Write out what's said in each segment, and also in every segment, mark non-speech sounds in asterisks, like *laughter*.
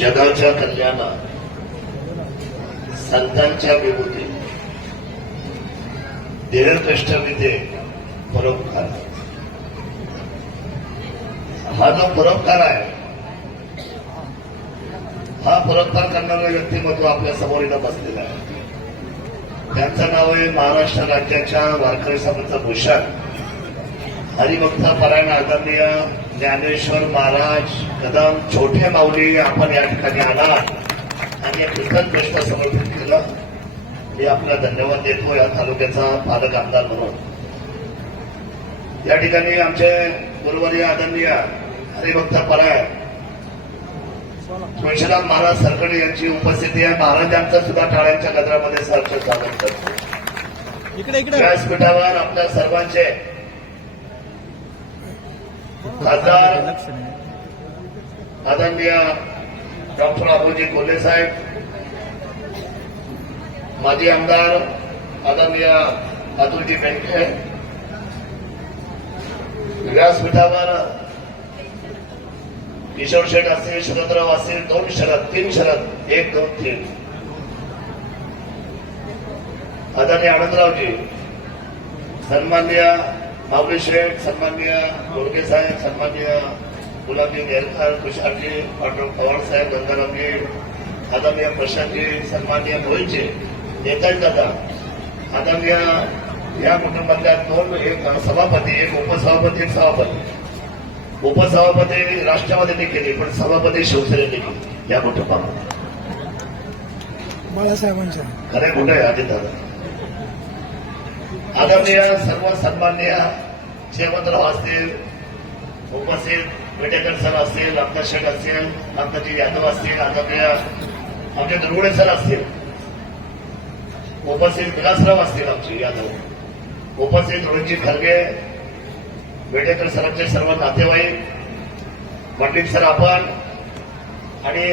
जगाच्या कल्याणात संतांच्या विभूती दीर्घ कष्टविधे परोपकार. हा जो परोपकार आहे हा परोपकार करणारा व्यक्तिमत्व आपल्यासमोर इथं बसलेला आहे. त्यांचं नाव आहे महाराष्ट्र राज्याच्या वारकरी सभेचं भूषण. हरिभक्त परायण आदरणीय ज्ञानेश्वर महाराज कदम छोटे माऊली आपण या ठिकाणी आला आणि कृतज्ञ प्रश्न समर्पित केलं. मी आपला धन्यवाद देतो या तालुक्याचा पालक आमदार म्हणून. या ठिकाणी आमचे गुरुवारी आदरणीय हरिभक्त परायण. तुळशीराम महाराज सरकडे यांची उपस्थिती आहे. महाराजांचं सुद्धा टाळ्यांच्या गजरामध्ये सहर्ष स्वागत करतो. व्यासपीठावर आपल्या सर्वांचे खासदार आदरणीय डॉक्टर अबोजी कोल्हे साहेब माजी आमदार आदरणीय अतुलजी बेंके व्यासपीठावर किशोर शेठ असतील शरदराव असतील दोन शरद तीन शरद एक दोन तीन. आदरणीय आनंदरावजी सन्माननीय माऊली शेठ सन्माननीय गोडके साहेब सन्माननीय गुलाबजी नेरकर तुषारजी डॉक्टर पवार साहेब गंगारामजी आदरणीय प्रशांतजी सन्माननीय मोहितजी नेताजी दादा आदरणीय या कुटुंबातल्या दोन एक सभापती एक उपसभापती एक सभापती. उपसभापती राष्ट्रवादीने केली पण सभापती शिवसेनेने केली या कुटुंबामध्ये. बाळासाहेबांच्या. खरे कुठे आहे अजित दादा? आदरणीय सर्व सन्मान्य जयवंतराव असतील उपस्थित वेटेकर सर असतील आमदार शेख असतील आमदारजी यादव असतील आदरणीय आमचे दुर्गुडे सर असतील उपस्थित विलासराव असतील आमचे यादव उपस्थित रणजित खरगे वेटेकर सरांचे सर्व नातेवाईक पंडित सर आपण आणि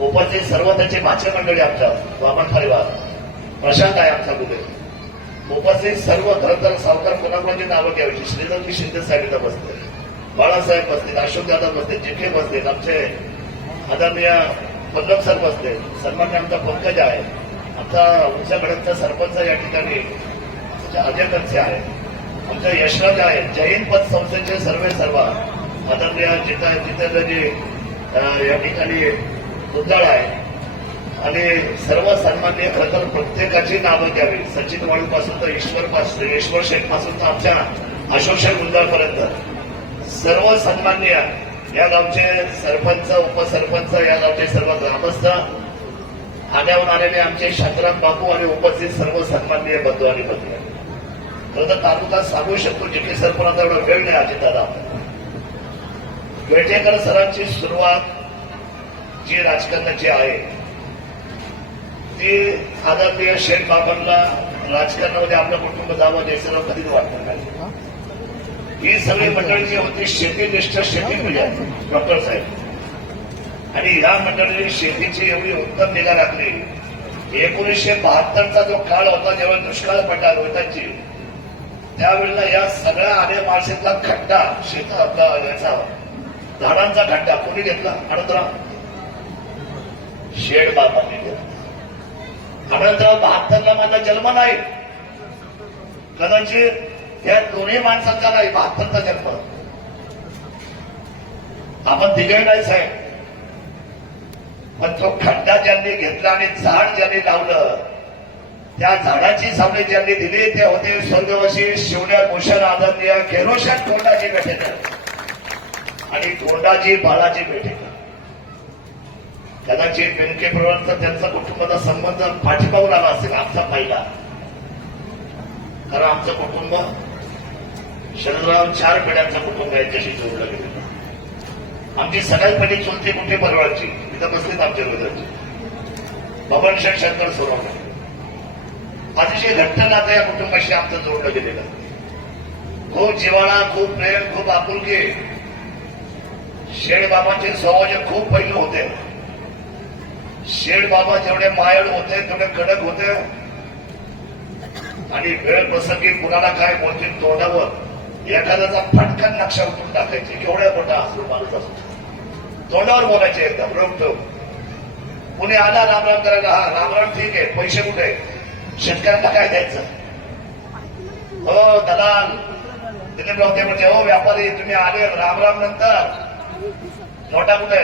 उपस्थित सर्व त्याचे माचे मंडळी आमच्या वामन परिवार प्रशांत आहे आमचा गुन्हे उपस्थित सर्व खरं तर सावकार कोणाकोणाची नावं घ्यायची श्रीलंकी शिंदे साहेब बसते बाळासाहेब बसतील अशोक दादा बसले जिथे बसलेत आमचे आदरणीय पल्लव सर बसले. सन्मान्य आमचा पंकज आहे. आमचा उंचागडांचा सरपंच या ठिकाणी आमच्या आहे. आमचा यशराज आहे. जैन पद संस्थेचे सर्वे सर्व आदरणीय जिता जितेंद्रजी या ठिकाणी दुधाळ आहे. आणि सर्वसन्मान्य खरं तर प्रत्येकाची नावं घ्यावी. सचिन वाळूपासून तर ईश्वर पासून ईश्वर शेखपासून तर आमच्या अशोक शेठ गुंजाळपर्यंत या गावचे सरपंच उपसरपंच या गावचे सर्व ग्रामस्थ आल्यावर आलेले आमचे शांतराम बापू आणि उपस्थित सर्व सन्माननीय बंधू आणि बंधू. खरं तर तालुका सांगू शकतो जिथे सरपंच एवढा वेळ नाही अजितदादा बेटेकर सरांची सुरुवात जी राजकारणाची आहे ती आदरणीय शेठ बाबांना राजकारणामध्ये आपलं कुटुंब जावं द्यायचं सर्व कधीच वाटणार नाही. ही सगळी मंडळी जी होती शेतीनिष्ठ शेती डॉक्टर साहेब. आणि या मंडळीने शेतीची एवढी उत्तम निगा राखली. एकोणीसशे बहात्तरचा जो काळ होता जेव्हा दुष्काळ पडला रोहितांची त्यावेळेला या सगळ्या आर्य माणसेतला खड्डा शेत आपला याचा झाडांचा खड्डा कोणी घेतला? अडतरा शेड बाबांनी घेतला. आनंदराव बहात्तरला माझा जन्म नाही. कदाचित या दोन्ही माणसांचा नाही बहात्तरचा जन्म. आपण दिले नाही साहेब. पण तो खड्डा ज्यांनी घेतला आणि झाड ज्यांनी लावलं त्या झाडाची सामने ज्यांनी दिली ते होते स्वर्गवासी शिवण्या भूषण आदरणीय केरोशन कोंडाजी भेटेकर आणि कोंडाजी बाळाजी भेटेकर कदाचित व्यंकटेप्रवांचा त्यांचा कुटुंबाचा संबंध पाठीमागून आला असेल आमचा पहिला. कारण आमचं कुटुंब शरदराव चार पिढ्यांचं कुटुंब यांच्याशी जोडलं गेलं आमची सगळ्यात पहिली चुलती कुठे? परवाची इथं बसलीत आमच्या हृदयाची बबन शंकर सोनवणे. अतिशय घट्ट नातं या कुटुंबाशी आमचं जोडलं गेलेलं. खूप जिवाळा खूप प्रेम खूप आपुलकी. शेठ बाबांचे स्वभाव खूप पहिले होते. शेड बाबा जेवढे मायड होते तेवढे कडक होते. आणि वेळ प्रसंगी कुणाला काय बोलतील तोंडावर एखाद्याचा फटकन नक्षा उठून टाकायचे. केवढ्या मोठा असतो माणूस असतो. तोंडावर बोलायचे एकदम रोखतो कोणी आला रामराम करायला? हा रामराम ठीक आहे. पैसे कुठे शेतकऱ्यांना काय द्यायचं? हो दलाल. दिलीपराव ते म्हणजे हो व्यापारी तुम्ही आले रामराम नंतर. नोटा कुठे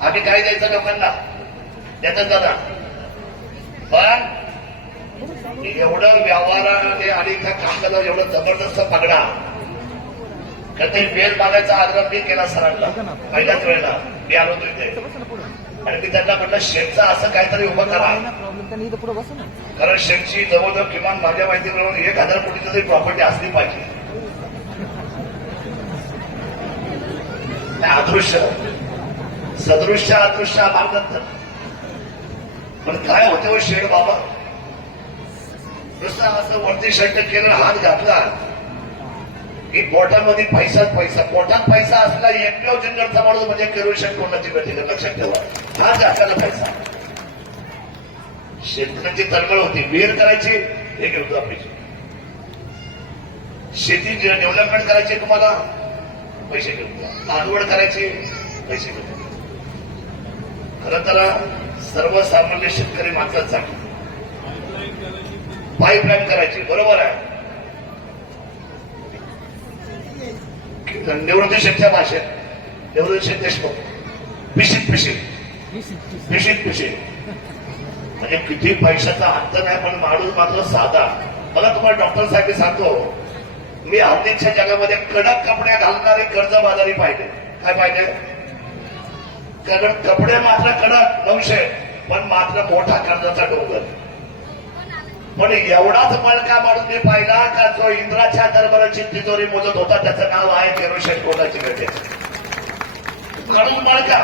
आम्ही काय द्यायचं लोकांना देतात दादा. पण एवढं व्यवहारामध्ये आणि त्या कामकाजावर एवढं जबरदस्त पगडा कधी वेळ मागायचा आग्रह मी केला सरांना पहिल्याच वेळेला. मी आलो होतो इथे. आणि मी त्यांना म्हटलं शेठचा असं काहीतरी उभं करा. कारण शेठची जवळजवळ किमान माझ्या माहितीप्रमाणे एक हजार कोटीची तरी प्रॉपर्टी असली पाहिजे. नाही, अदृश्य. सदृश्य अदृश्य मार्गात पण काय होते हो शेड बाबा? नुसतं असं वरती शर्ट केलं हात घातला. की पोटामध्ये पैसाच पैसा. पोटात पैसा असला एकमेव जिंगरचा माणूस म्हणजे केरोशन कोणाची गती लक्षात ठेवा. हात घातला पैसा. शेतकऱ्यांची तळमळ होती. विहीर करायची हे घेऊन आपली. शेती डेव्हलपमेंट करायची तुम्हाला पैसे घेऊन लागवड करायची पैसे घेऊन जा. खरं तर सर्वसामान्य शेतकरी माणसासाठी. पाईपलाईन करायची बरोबर आहे. निवृत्ती शेतच्या भाषेत निवृत्ती शेत देशमुख पिशीत पिशीत. पिशीत पिशीत. म्हणजे किती पैशाचा अंत नाही पण माणूस मात्र साधा. मला तुम्हाला डॉक्टर साहेब सांगतो मी हल्लीच्या जगामध्ये कडक कपडे घालणारे कर्जबाजारी पाहिजे काय पाहिजे कारण कपडे मात्र कडक नऊशे पण मात्र मोठा कर्जाचा डोंगर. पण एवढाच मळका मारून मी पाहिला का जो इंद्राच्या दरबाराची तिजोरी मोजत होता त्याचं नाव आहे तेरुशे कोटाची गटे मळका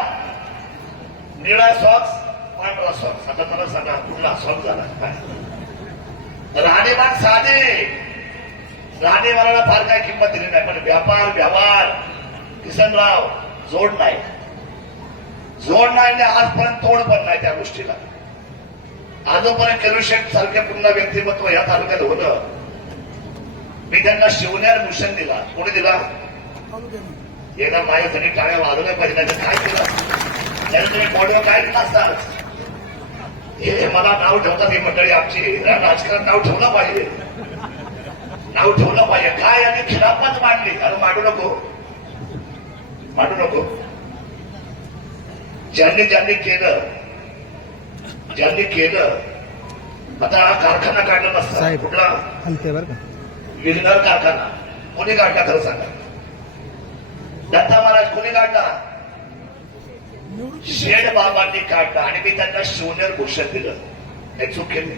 निळा सॉक्स पांढरा सॉक्स आता मला सांगा कुठला सॉक्स झाला? काय? राहणीमान साधे. राहणीमानाला फार काय किंमत दिली नाही पण व्यापार व्यवहार. किसनराव जोड नाही. जोड नाही आणि आजपर्यंत तोड पण नाही त्या गोष्टीला. आजोपर्यंत केलुशेट सारखे पुन्हा व्यक्तिमत्व या तालुक्यात होतं मी त्यांना शिवण्यार भूषण दिला. कोणी दिला? एकदा माझ्यासाठी टाळ्या वाजवल्या पाहिजे काय केलं? त्याने तुम्ही बॉडीवर काय असतात हे मला नाव ठेवतात ही मंडळी आमची. राजकारण नाव ठेवलं पाहिजे. नाव ठेवलं पाहिजे. काय? आणि खिलाफत मांडली. अरे मांडू नको. मांडू नको. ज्यांनी ज्यांनी केलं ज्यांनी केलं आता हा कारखाना काढला नसता. कुठला? विघ्नर कारखाना. कोणी काढला खरं सांगा? दत्ता महाराज कोणी काढला? शेड बाबांनी काढला आणि मी त्यांना शिवनेर भूषण दिलं. हे चूक केली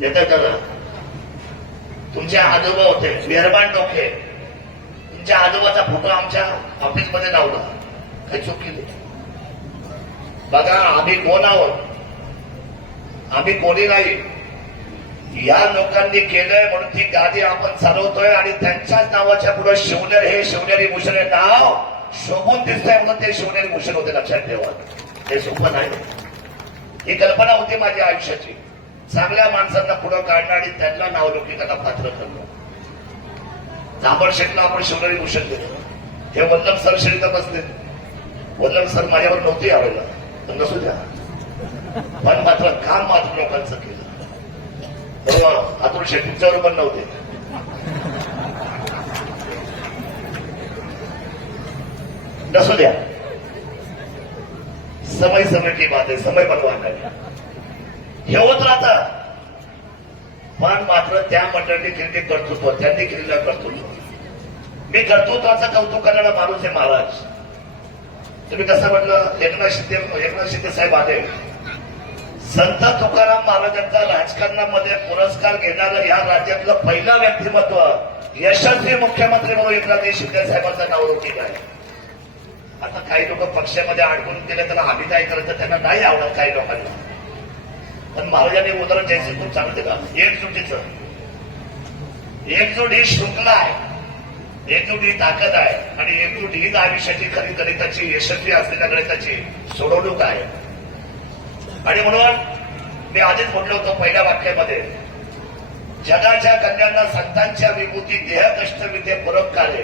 दादा तुमचे आजोबा होते मेहरबान डोके. तुमच्या आजोबाचा फोटो आमच्या ऑफिसमध्ये लावला. काही केली बघा आम्ही कोण आहोत आम्ही कोणी नाही. या लोकांनी केलंय म्हणून ती गादी आपण चालवतोय आणि त्यांच्याच नावाच्या पुढे शिवनेर हे शिवनेरी भूषण हे नाव शोभून दिसतंय म्हणून ते शिवनेरी भूषण होते लक्षात ठेवा. हे सोपं नाही. ही कल्पना होती माझ्या आयुष्याची. चांगल्या माणसांना पुढं काढणं आणि त्यांना नावलौकिकाला पात्र करणं जांभळ शेटला आपण शिवनेरी भूषण दिलं. हे वल्लभ सर शिरीत बसले वल्लभ सर माझ्यावर नव्हते यावेळेला. पण नसू द्या. पण मात्र काम मात्र लोकांचं केलं. बरोबर अतुल शेट पण नव्हते. नसू द्या. समय समय की बात आहे समय बनवायला हे होत राहतं. पण मात्र त्या मंडळीने केलेले कर्तृत्व त्यांनी केलेलं कर्तृत्व. मी कर्तृत्वाचं कौतुक करणारा माणूस आहे महाराज. तुम्ही कसं म्हटलं? एकनाथ शिंदे एकनाथ शिंदे साहेब आले. संत तुकाराम महाराजांचा राजकारणामध्ये पुरस्कार घेणारं या राज्यातलं पहिलं व्यक्तिमत्व यशस्वी मुख्यमंत्री म्हणून एकनाथ शिंदे साहेबांचं नाव रोखील आहे. आता काही लोक पक्षामध्ये अडकून गेले त्याला आम्ही काय करायचं त्यांना नाही आवडत काही लोकांना. पण महाराजांनी उदाहरण जयसिंग खूप चांगलं दिलं. एकजुटीचं एकजूट ही शृंखला आहे. एकजूट ही ताकद आहे आणि एकजूट हीच आयुष्याची खरी गणिताची यशस्वी असलेल्या गणिताची सोडवणूक आहे. आणि म्हणून मी आधीच म्हटलं होतं पहिल्या वाक्यामध्ये जगाच्या कन्यांना संतांच्या विभूती देह कष्ट विद्ये परोपकारे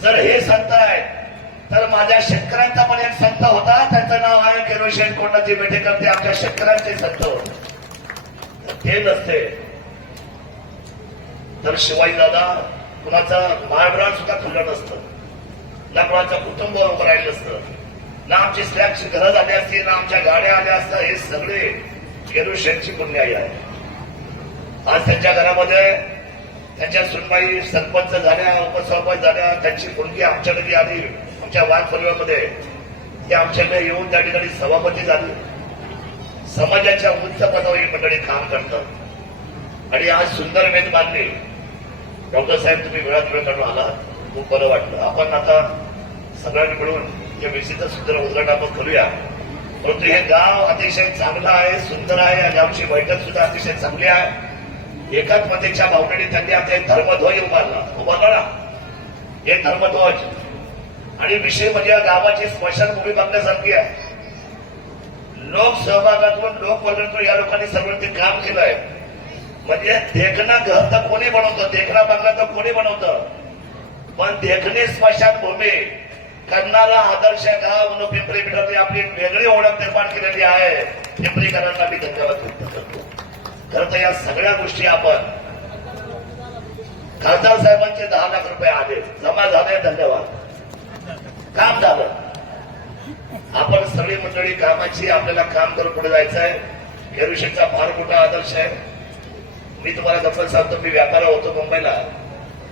जर हे संत आहेत तर माझ्या शेतकऱ्यांचा पण एक संत होता त्याचं नाव आहे केरोशेन कोंडाजी बेटेकर ते आमच्या शेतकऱ्यांचे संत होते. ते नसते. तर शिवाजी दादा कुणाचा माळब्राण सुद्धा खुल्लं नसतं. ना कुणाचं कुटुंब उभं राहिलं असतं. ना आमची स्लॅबची घरं झाली असती ना आमच्या गाड्या आल्या असतात हे सगळे केरोशेनची पुण्याई आहे. आज त्यांच्या घरामध्ये त्यांच्या सुनबाई सरपंच झाल्या उपसरपंच झाल्या त्यांची मुलगी आमच्याकडे आली. आमच्या वाद परिवारामध्ये ती आमच्याकडे येऊन त्या ठिकाणी सभापती झाली. समाजाच्या उच्च पदावर ही मंडळी काम करतात. आणि आज सुंदर मेद बांधली डॉक्टर साहेब तुम्ही वेळात वेळ काढून आलात खूप बरं वाटलं. आपण आता सगळ्यांनी मिळून या विषयीचं सुंदर उद्घाटन आपण करूया. परंतु हे गाव अतिशय चांगलं आहे सुंदर आहे या गावची बैठक सुद्धा अतिशय चांगली आहे. एकात्मतेच्या भावनेने त्यांनी आता एक धर्मध्वज उभारला. उभारला. ना हे धर्मध्वज. आणि विषय म्हणजे या गावाची स्मशानभूमी बघण्यासारखी आहे. लोक सहभागातून लोकवर्गातून या लोकांनी सर्व ते काम आहे. म्हणजे देखणं घर तर कोणी बनवतं? देखणा बंगला तर कोणी बनवतं? पण देखणी स्मशानभूमी करणारा आदर्श गाव म्हणून पिंपरी मिठाची आपली वेगळी ओळख निर्माण केलेली आहे. पिंपरीकरांना मी धन्यवाद व्यक्त करतो. खरं तर या सगळ्या गोष्टी आपण खासदार साहेबांचे दहा लाख रुपये आले. जमा झाले धन्यवाद. काम झालं. आपण सगळी मंडळी कामाची आपल्याला काम करून पुढे जायचं आहे केरुशेचा फार मोठा आदर्श आहे. मी तुम्हाला गप्पा सांगतो मी व्यापारा होतो मुंबईला.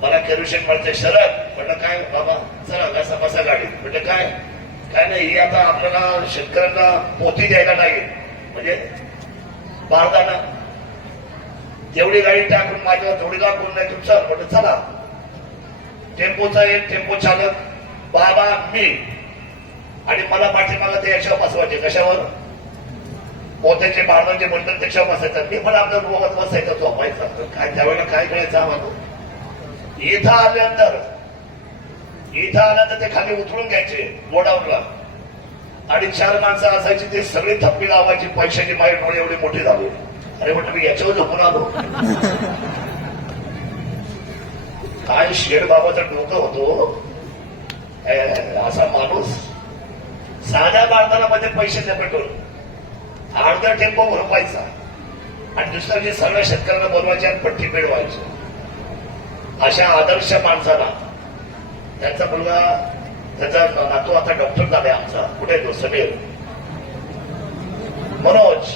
मला केरुशेन म्हणते शरद. म्हटलं काय बाबा? चला कसा बसा गाडी. म्हटलं काय? काय नाही ही आता आपल्याला शेतकऱ्यांना पोती द्यायला नाही म्हणजे भारताना जेवढी गाडी टाकून माझ्यावर जोडीदार कोण नाही तुमचं. म्हटलं चला. टेम्पोचा एक टेम्पो चालक. बाबा मी. आणि मला पाठीमागं ते याच्यावर बसवायचे. कशावर? पोत्याचे बाळगांचे म्हणतात त्याच्यावर बसायचं मी पण आपल्या रोगात बसायचं झोपायचा तर काय त्यावेळेला काय करायचं आम्हाला? इथं आल्यानंतर इथं आल्यानंतर ते खाली उतरून घ्यायचे गोडाऊनला. आणि चार माणसं असायची ते सगळी थप्पी लावायची पैशाची माहीत डोळे एवढे मोठे झाले. अरे म्हटलं मी याच्यावर झोपून आलो. काय शेड बाबाचं डोकं होतो हो? असा माणूस. साध्या बांधकामामध्ये म्हणजे पैसे झेपेटून अर्धा टेम्पो भरपायचा. आणि दुसऱ्या दिवशी सगळ्या शेतकऱ्यांना बोलवायचे आणि पट्टी पेडवायची अशा आदर्श माणसाला त्यांचा मुलगा त्याचा नातू आता डॉक्टर झाला आमचा. कुठे तो? समीर. मनोज.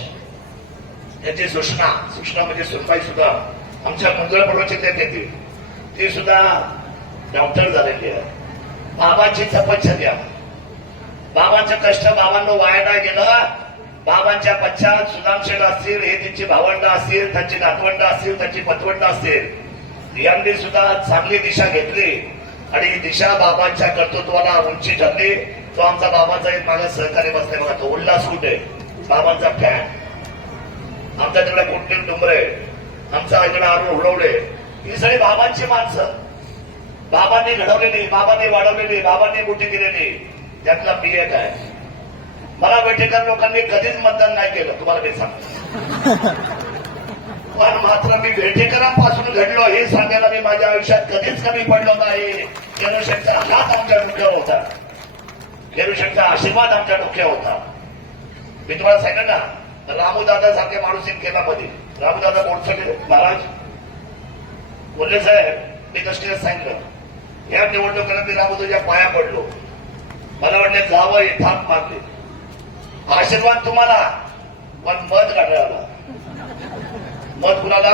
त्याची सुषणा सुषणा म्हणजे सुनबाई सुद्धा. आमच्या मंगळ बरोबरचे ते येते ती सुद्धा डॉक्टर झालेली आहे. बाबांची तपश्चर्या. बाबाचं कष्ट बाबांना वाया नाही गेलं. बाबांच्या पश्चात सुदामशेठ असतील हे त्यांची भावंड असतील त्यांची नातवंड असतील त्यांची पतवंड असतील यांनी सुद्धा चांगली दिशा घेतली. आणि दिशा बाबांच्या कर्तृत्वाला उंची ठरली. तो आमचा बाबांचा एक माझा सहकारी बसले बघा तो उल्हास कुठे बाबांचा फॅन आमच्या तिकडे कुंटील डुंबरे आमचा इकडे अरुण हुडवले ही सगळी बाबांची माणसं. बाबांनी घडवलेली बाबांनी वाढवलेली बाबांनी मोठी केलेली. त्यातला मी एक आहे. मला बेटेकर लोकांनी कधीच मतदान नाही केलं. तुम्हाला मी सांगतो. *laughs* पण मात्र मी भेटेकरांपासून घडलो हे सांगायला मी माझ्या आयुष्यात कधीच कमी पडलो नाही. केरुशेठचा हात आमच्या डोक्यावर होता. केरुशेठचा आशीर्वाद आमच्या डोक्यावर होता. मी तुम्हाला सांगितलं ना रामूदादा सारखे माणूस केलामध्ये रामूदादा बोडसडे महाराज बोलले साहेब मी कष्टीला सांगितलं. या निवडणुकीला मी रामूदाच्या पाया पडलो. मला वाटले जावं हे थाप मारले. आशीर्वाद तुम्हाला. पण मत घड्याळाला मत कुणाला?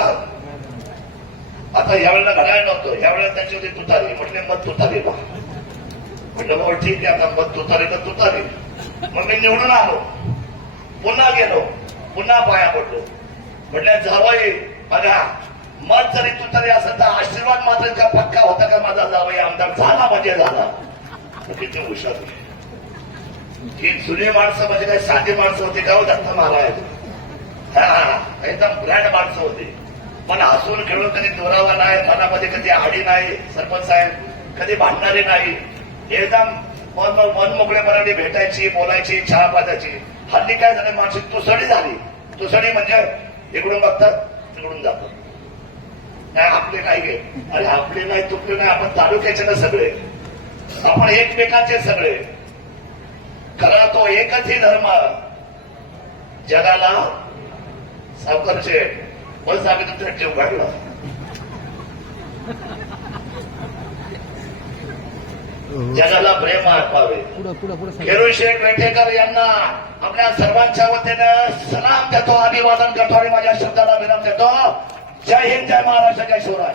आता यावेळेला घडायला नव्हतं. यावेळेला त्यांची होती तुतारी. म्हटले मत तुतारीला म्हटलं बाबा ठीक आहे आता मत तुतारी तर तुतारी. मग मी निवडून आलो. पुन्हा गेलो. पुन्हा पाया पडलो. म्हटलं जावई बघा मत जरी तुतारी असेल तर आशीर्वाद मात्र का पक्का होता का माझा जावई? आमदार झाला म्हणजे झाला. किती हुशार. ही जुनी माणसं म्हणजे काय साधे माणसं होती का हो दत्त महाराज हा एकदम ब्रँड माणसं होती. पण हसून खेळून कधी दोरावा नाही मनामध्ये कधी आडी नाही सरपंच साहेब कधी भांडणारे नाही. एकदम मन मन मोकळेपणाने भेटायची बोलायची चहा पाजायची. हल्ली काय झालं माणशी तुसडी झाली. तुसडी म्हणजे इकडून बघतात तिकडून जातात. नाही आपले नाही गे. अरे आपले नाही तुपले नाही आपण तालुक्याचे ना सगळे. आपण एकमेकांचे सगळे. खरा तो एकच ही धर्म जगाला सावकारचे बस आम्ही तुमचा जीव घडला जगाला प्रेम सर. खेरू शेठ वेठेकर यांना आपल्या सर्वांच्या वतीनं सलाम देतो अभिवादन करतो आणि माझ्या शब्दाला विराम देतो. जय हिंद जय महाराष्ट्र जय शिवराय.